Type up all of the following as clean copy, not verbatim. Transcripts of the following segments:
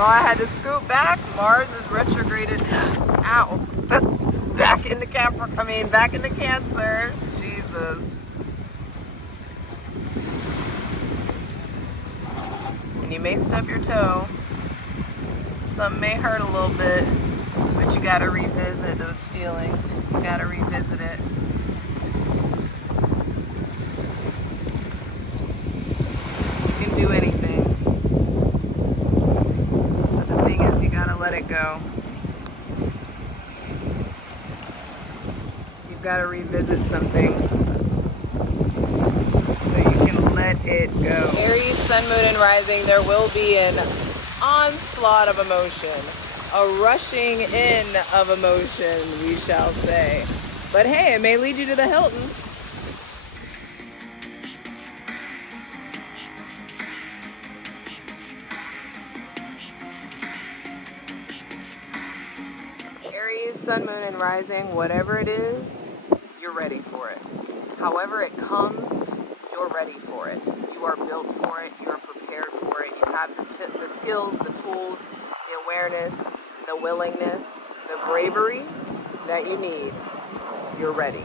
So I had to scoot back. Mars is retrograded. Ow. Back into back into Cancer. Jesus. And you may stub your toe. Some may hurt a little bit, but you gotta revisit those feelings. You gotta revisit it. You can do anything. But the thing is, you gotta let it go. You've gotta revisit something so you can let it go. Aries, Sun, Moon, and Rising, there will be an onslaught of emotion. A rushing in of emotion, we shall say. But hey, it may lead you to the Hilton. Aries, Sun, Moon, and Rising, whatever it is, you're ready for it. However it comes, you're ready for it. You are built for it. You are prepared for it. You have the skills, the tools, the awareness, the willingness, the bravery that you need. You're ready.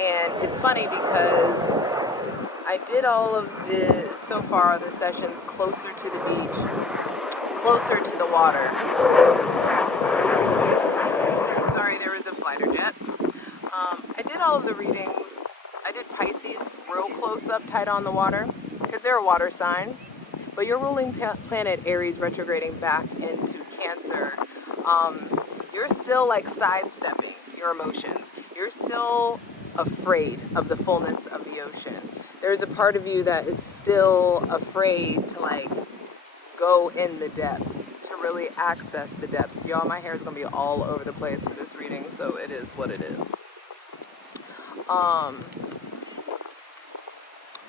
And it's funny because I did all of so far, the sessions closer to the beach, closer to the water. Sorry, there was a fighter jet. I did all of the readings. I did Pisces real close up, tight on the water, because they're a water sign. But your ruling planet, Aries, retrograding back into Cancer, you're still like sidestepping your emotions. You're still afraid of the fullness of the ocean. There's a part of you that is still afraid to like go in the depths, to really access the depths. Y'all, my hair is going to be all over the place for this reading, so it is what it is.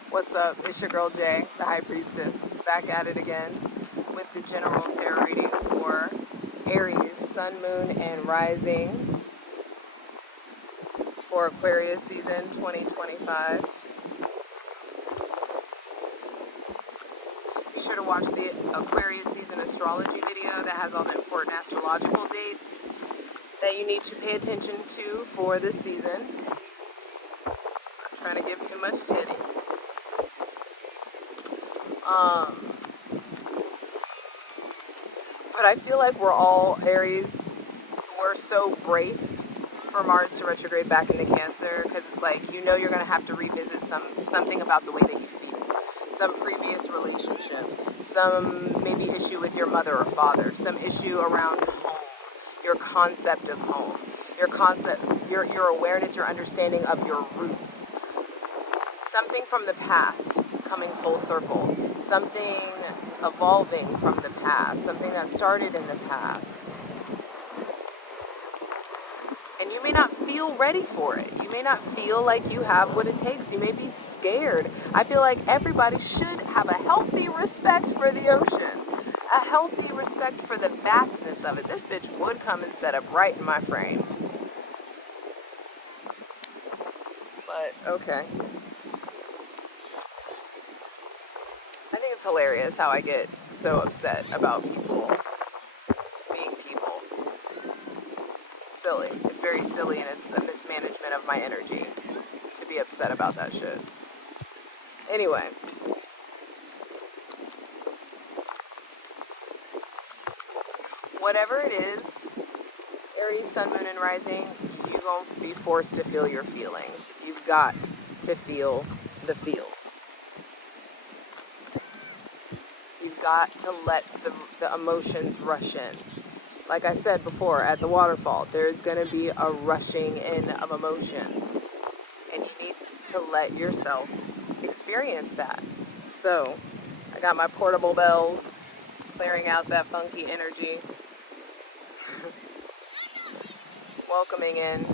What's up? It's your girl Jay, the High Priestess, back at it again with the general tarot reading for Aries, Sun, Moon, and Rising for Aquarius season 2025. Be sure to watch the Aquarius season astrology video that has all the important astrological dates that you need to pay attention to for this season. Not trying to give too much titty. But I feel like we're all Aries. We're so braced for Mars to retrograde back into Cancer because it's like, you know, you're going to have to revisit something about the way that you feel. Some previous relationship, some maybe issue with your mother or father, some issue around home, your concept of home, your awareness, your understanding of your roots. Something from the past coming full circle, something evolving from the past, something that started in the past. And you may not feel ready for it. You may not feel like you have what it takes. You may be scared. I feel like everybody should have a healthy respect for the ocean, a healthy respect for the vastness of it. This bitch would come and set up right in my frame. But, okay. I think it's hilarious how I get so upset about people being people. Silly. It's very silly, and it's a mismanagement of my energy to be upset about that shit. Anyway. Whatever it is, Aries, Sun, Moon, and Rising, you're going to be forced to feel your feelings. You've got to feel the feels. You've got to let the emotions rush in. Like I said before, at the waterfall, there's going to be a rushing in of emotion. And you need to let yourself experience that. So, I got my portable bells, clearing out that funky energy. Welcoming in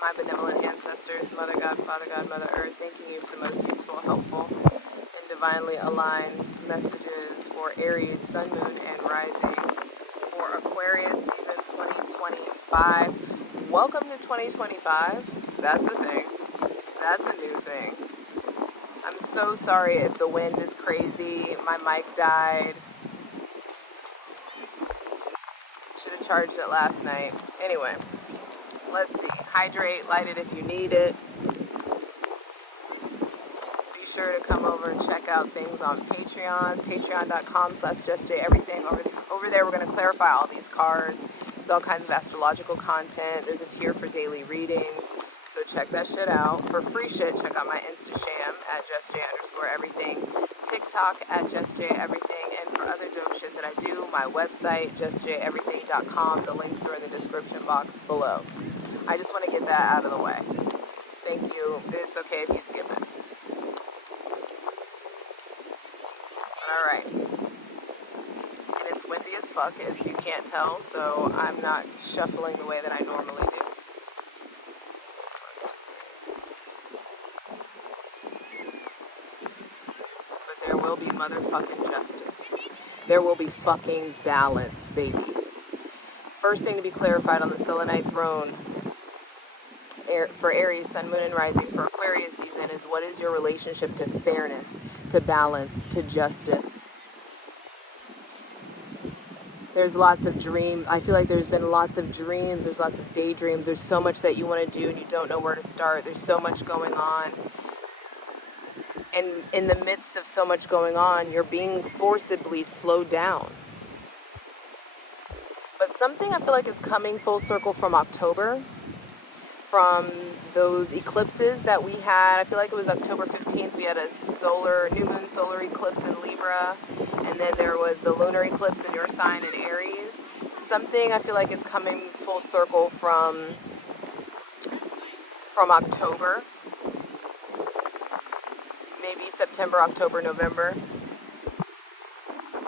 my benevolent ancestors, Mother God, Father God, Mother Earth, thanking you for the most useful, helpful, and divinely aligned messages for Aries, Sun, Moon, and Rising for Aquarius season 2025. Welcome to 2025. That's a thing. That's a new thing. I'm so sorry if the wind is crazy. My mic died. Should have charged it last night. Anyway, let's see. Hydrate, light it if you need it. Be sure to come over and check out things on Patreon. Patreon.com/JustJEverything. Over there, we're going to clarify all these cards. There's all kinds of astrological content. There's a tier for daily readings. So check that shit out. For free shit, check out my Instagram at JustJ_everything. TikTok at JustJEverything. And for other dope shit that I do, my website, JustJEverything.com. The links are in the description box below. I just want to get that out of the way. Thank you. It's okay if you skip it. Alright. And it's windy as fuck if you can't tell, so I'm not shuffling the way that I normally do. But there will be motherfucking justice. There will be fucking balance, baby. First thing to be clarified on the selenite throne for Aries, Sun, Moon, and Rising for Aquarius season is what is your relationship to fairness, to balance, to justice. There's lots of dreams. I feel like there's been lots of dreams. There's lots of daydreams. There's so much that you want to do and you don't know where to start. There's so much going on. And in the midst of so much going on, you're being forcibly slowed down. But something I feel like is coming full circle from October, from those eclipses that we had. I feel like it was October 15th. We had a new moon solar eclipse in Libra. And then there was the lunar eclipse in your sign in Aries. Something I feel like is coming full circle from October. Maybe September, October, November.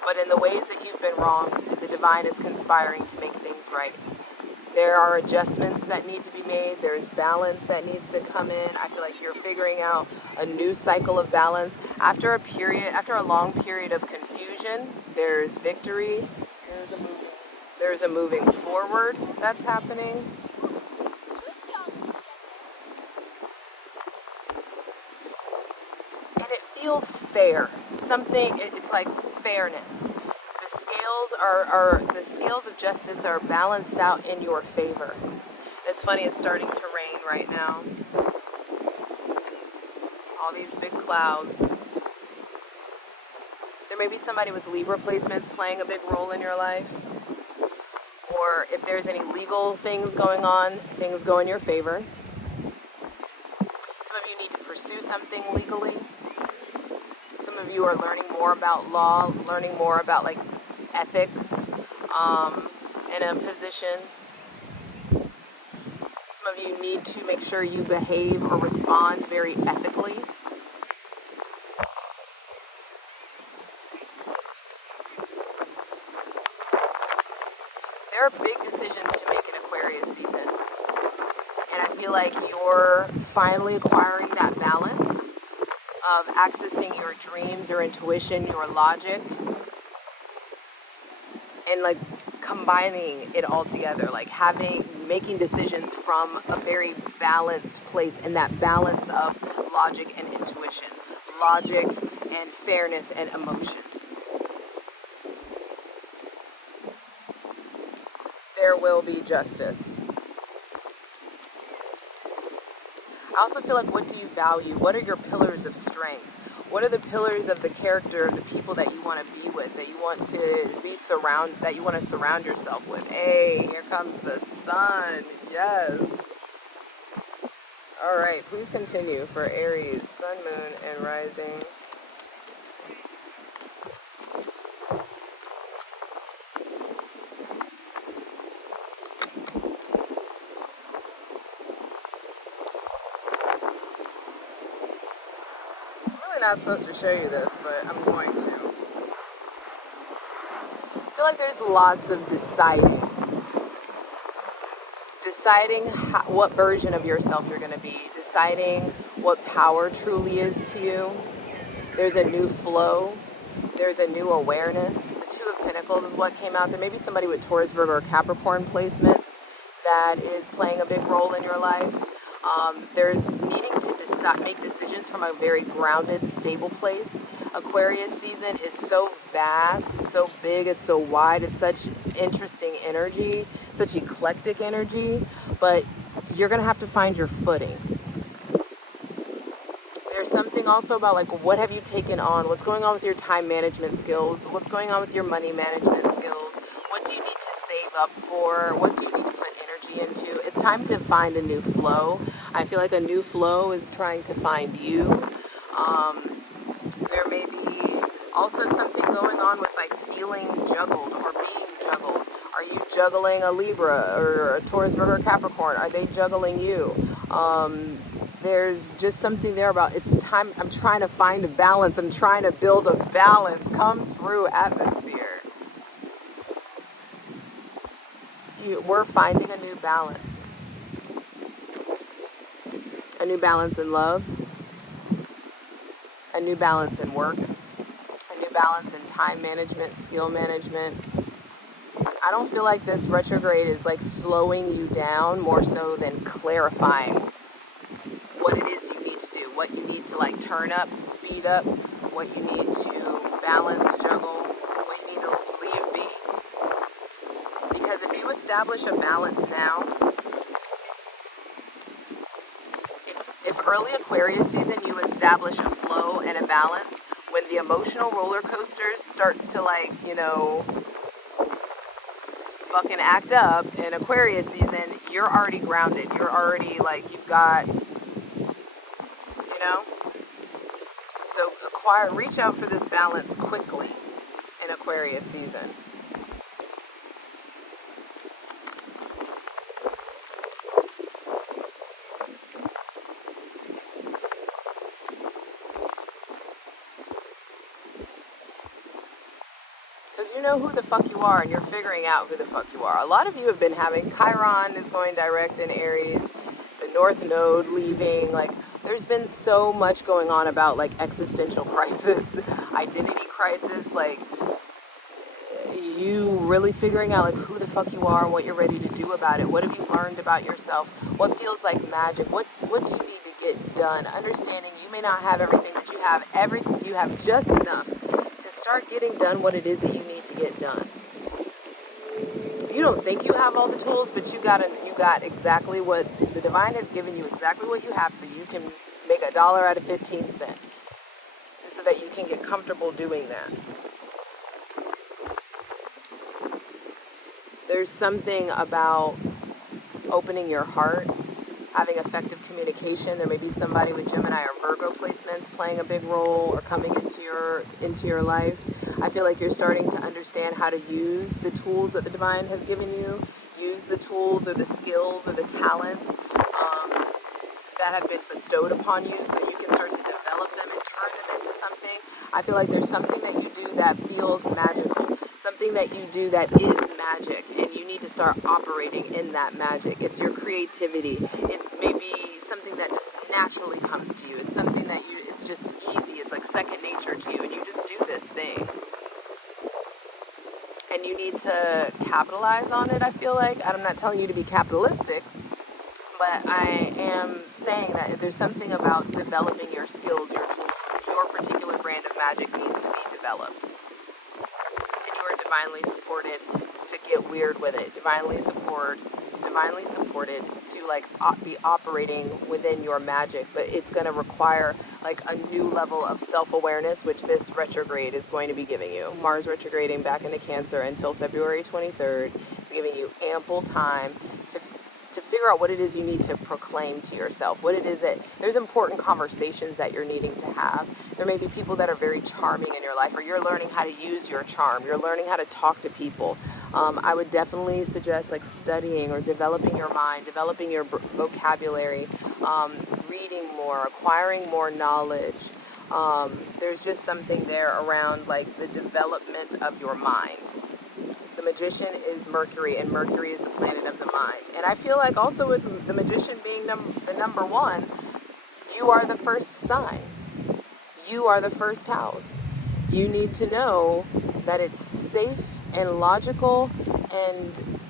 But in the ways that you've been wronged, the divine is conspiring to make things right. There are adjustments that need to be made. There's balance that needs to come in. I feel like you're figuring out a new cycle of balance. After a long period of confusion, there's victory. There's a moving forward that's happening. And it feels fair. It's like fairness. The scales of justice are balanced out in your favor. It's funny, it's starting to rain right now. All these big clouds. There may be somebody with Libra placements playing a big role in your life. Or if there's any legal things going on, things go in your favor. Some of you need to pursue something legally. Some of you are learning more about law, learning more about ethics in a position. Some of you need to make sure you behave or respond very ethically. There are big decisions to make in Aquarius season. And I feel like you're finally acquiring that balance of accessing your dreams, your intuition, your logic, and combining it all together, making decisions from a very balanced place, and that balance of logic and intuition, logic and fairness and emotion. There will be justice. I also feel like, what do you value? What are your pillars of strength? What are the pillars of the character of the people that you want to be with, that you want to surround yourself with? Hey, here comes the sun. Yes. All right, please continue for Aries, Sun, Moon, and Rising. Not supposed to show you this, but I'm going to. I feel like there's lots of deciding what version of yourself you're going to be, deciding what power truly is to you. There's a new flow. There's a new awareness. The Two of Pentacles is what came out. There may be somebody with Taurus, Virgo, or Capricorn placements that is playing a big role in your life. There's needing to make decisions from a very grounded, stable place. Aquarius season is so vast, it's so big, it's so wide, it's such interesting energy, such eclectic energy, but you're going to have to find your footing. There's something also about like, what have you taken on? What's going on with your time management skills? What's going on with your money management skills? What do you need to save up for? What do you need to put energy into? It's time to find a new flow. I feel like a new flow is trying to find you. There may be also something going on with like feeling juggled or being juggled. Are you juggling a Libra or a Taurus, Virgo, Capricorn? Are they juggling you? There's just something there about it's time. I'm trying to find a balance. I'm trying to build a balance. Come through, atmosphere. We're finding a new balance. A new balance in love. A new balance in work. A new balance in time management, skill management. I don't feel like this retrograde is like slowing you down more so than clarifying what it is you need to do, what you need to like turn up, speed up, what you need to balance, juggle, what you need to leave be. Because if you establish a balance now, if early Aquarius season you establish a flow and a balance, when the emotional roller coasters starts to like, fucking act up in Aquarius season, you're already grounded. You're already like, you've got, So reach out for this balance quickly in Aquarius season. Because you know who the fuck you are and you're figuring out who the fuck you are. A lot of you have been having Chiron is going direct in Aries, the North Node leaving, like there's been so much going on about like existential crisis, identity crisis, like you really figuring out like who the fuck you are, what you're ready to do about it. What have you learned about yourself? What feels like magic? What do you need to get done? Understanding you may not have everything, but you have just enough to start getting done what it is that you need to get done. You don't think you have all the tools, but you got exactly what the divine has given you, exactly what you have, so you can make $1 out of 15 cents, and so that you can get comfortable doing that. There's something about opening your heart, having effective communication. There may be somebody with Gemini or Virgo placements playing a big role or coming into your life. I feel like you're starting to understand how to use the tools that the divine has given you, use the tools or the skills or the talents that have been bestowed upon you, so you can start to develop them and turn them into something. I feel like there's something that you do that feels magical, something that you do that is magic, and you need to start operating in that magic. It's your creativity. It's maybe something that just naturally comes to you. It's something that it's just easy. It's like second nature to you, and you just do this thing. And you need to capitalize on it, I feel like. I'm not telling you to be capitalistic, but I am saying that there's something about developing your skills, your tools. Your particular brand of magic needs to be developed. And you are divinely supported to get weird with it. Divinely supported to like be operating within your magic, but it's going to require like a new level of self-awareness, which this retrograde is going to be giving you. Mars retrograding back into Cancer until February 23rd. It's giving you ample time to figure out what it is you need to proclaim to yourself, what it is that there's important conversations that you're needing to have. There may be people that are very charming in your life, or you're learning how to use your charm. You're learning how to talk to people. I would definitely suggest like studying or developing your mind, developing your vocabulary, reading more, acquiring more knowledge. There's just something there around like the development of your mind. The Magician is Mercury, and Mercury is the planet of the mind. And I feel like also with the Magician being the number one, you are the first sign. You are the first house. You need to know that it's safe and logical and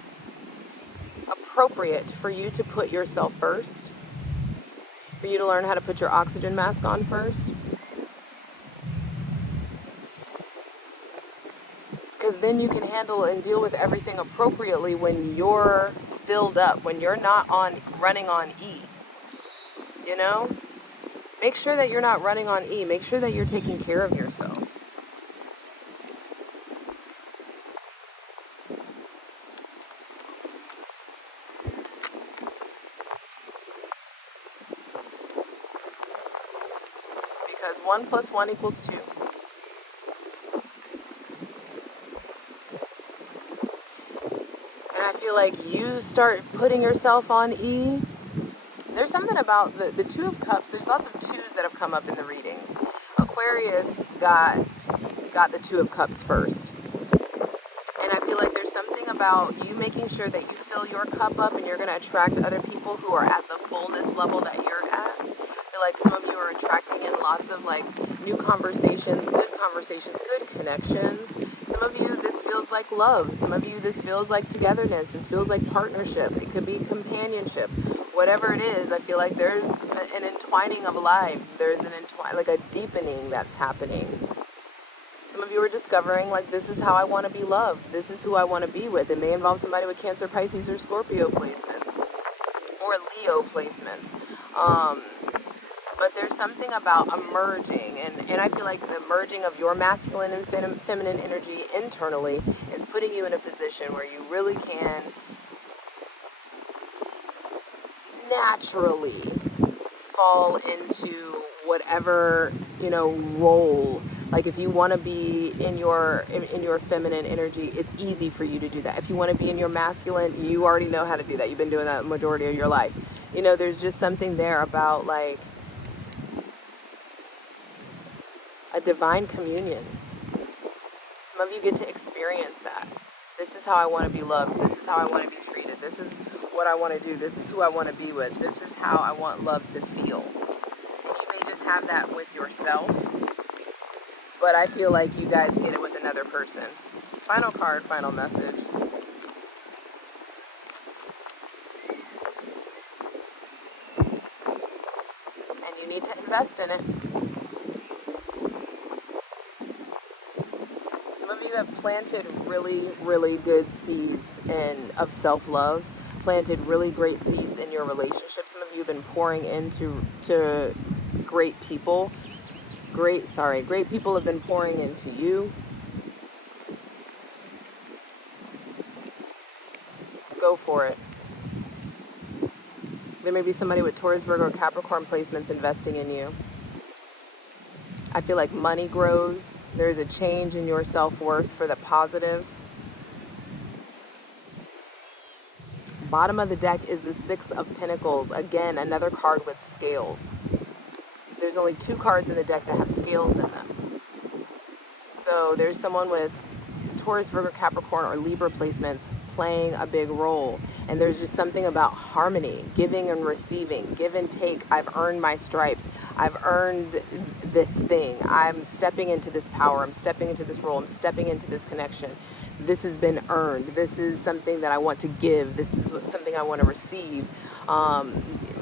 appropriate for you to put yourself first for you to learn how to put your oxygen mask on first. Because then you can handle and deal with everything appropriately when you're filled up, when you're not running on E. You know? Make sure that you're not running on E. Make sure that you're taking care of yourself. Because 1 + 1 = 2. And I feel like you start putting yourself on E. There's something about the Two of Cups. There's lots of twos that have come up in the readings. Aquarius got the Two of Cups first. And I feel like there's something about you making sure that you fill your cup up, and you're going to attract other people who are at the fullness level that you're at. I feel like some of you are attracting in lots of like new conversations, good connections. Some of you, this feels like love. Some of you, this feels like togetherness. This feels like partnership. It could be companionship. Whatever it is, I feel like there's an entwining of lives. There's like a deepening that's happening. Some of you are discovering, like, this is how I want to be loved. This is who I want to be with. It may involve somebody with Cancer, Pisces, or Scorpio placements. Or Leo placements. But there's something about emerging. And I feel like the merging of your masculine and feminine energy internally is putting you in a position where you really can naturally fall into whatever, role. Like if you want to be in your feminine energy, it's easy for you to do that. If you want to be in your masculine, you already know how to do that. You've been doing that the majority of your life. There's just something there about like a divine communion. Some of you get to experience that. This is how I want to be loved. This is how I want to be treated. This is what I want to do. This is who I want to be with. This is how I want love to feel. And you may just have that with yourself, but I feel like you guys get it with another person. Final card, final message. And you need to invest in it. Some of you have planted really, really good seeds of self-love, planted really great seeds in your relationship. Some of you have been pouring into great people. Great people have been pouring into you. Go for it. There may be somebody with Taurus, Virgo, or Capricorn placements investing in you. I feel like money grows. There's a change in your self-worth for the positive. Bottom of the deck is the Six of Pentacles. Again, another card with scales. There's only 2 cards in the deck that have scales in them. So there's someone with Taurus, Virgo, Capricorn, or Libra placements playing a big role. And there's just something about harmony, giving and receiving, give and take. I've earned my stripes. I've earned this thing. I'm stepping into this power. I'm stepping into this role. I'm stepping into this connection. This has been earned. This is something that I want to give. This is something I want to receive.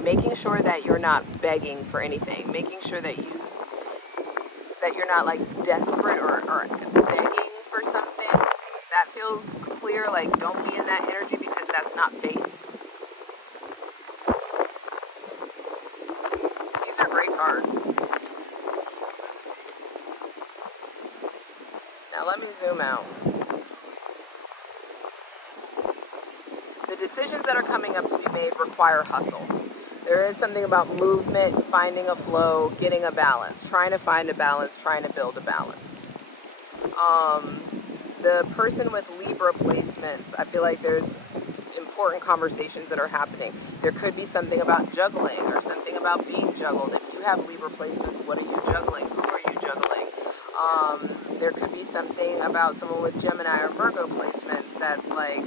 Making sure that you're not begging for anything. Making sure that you're not like desperate or begging for something. That feels clear. Like, don't be in that energy, because that's not faith. These are great cards. Now let me zoom out. The decisions that are coming up to be made require hustle. There is something about movement, finding a flow, getting a balance, trying to find a balance, trying to build a balance. The person with Libra placements, I feel like there's important conversations that are happening. There could be something about juggling or something about being juggled. If you have Libra placements, what are you juggling? Who are you juggling? There could be something about someone with Gemini or Virgo placements that's like,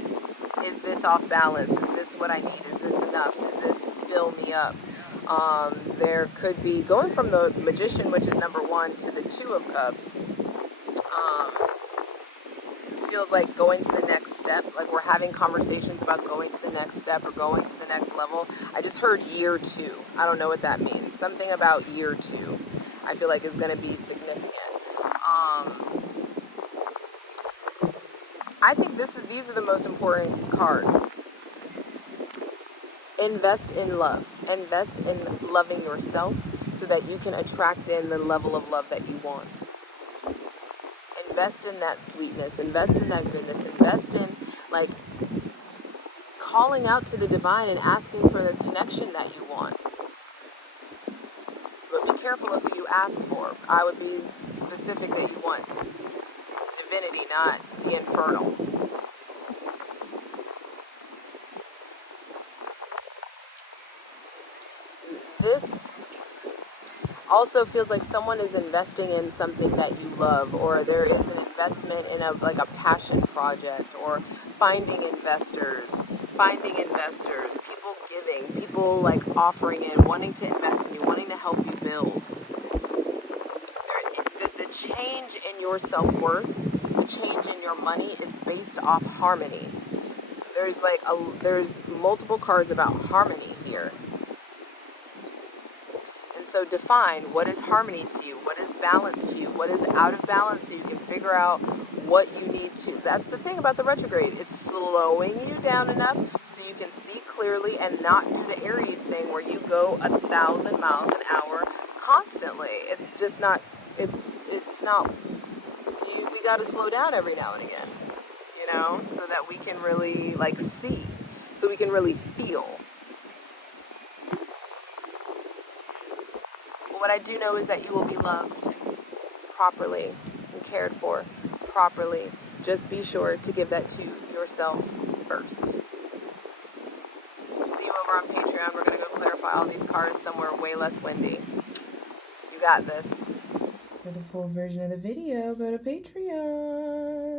is this off balance? Is this what I need? Is this enough? Does this fill me up? There could be, going from the Magician, which is number 1, to the Two of Cups. feels like going to the next step, like we're having conversations about going to the next step or going to the next level. I just heard year 2. I don't know what that means. Something about year 2 I feel like is going to be significant. I think these are the most important cards. Invest in love. Invest in loving yourself so that you can attract in the level of love that you want. Invest in that sweetness. Invest in that goodness. Invest in, like, calling out to the divine and asking for the connection that you want. But be careful of who you ask for. I would be specific that you want divinity, not the infernal. This also feels like someone is investing in something that you love, or there is an investment in a passion project, or finding investors, people giving, people like offering in, wanting to invest in you, wanting to help you build. The change in your self-worth, the change in your money is based off harmony. There's multiple cards about harmony here. So define what is harmony to you, what is balance to you, what is out of balance, so you can figure out what you need to. That's the thing about the retrograde. It's slowing you down enough so you can see clearly and not do the Aries thing where you go 1,000 miles an hour constantly. It's just not, it's not, we got to slow down every now and again, you know, so that we can really like see, so we can really feel. What I do know is that you will be loved properly and cared for properly. Just be sure to give that to yourself first. See you over on Patreon. We're going to go clarify all these cards somewhere way less windy. You got this. For the full version of the video, go to Patreon.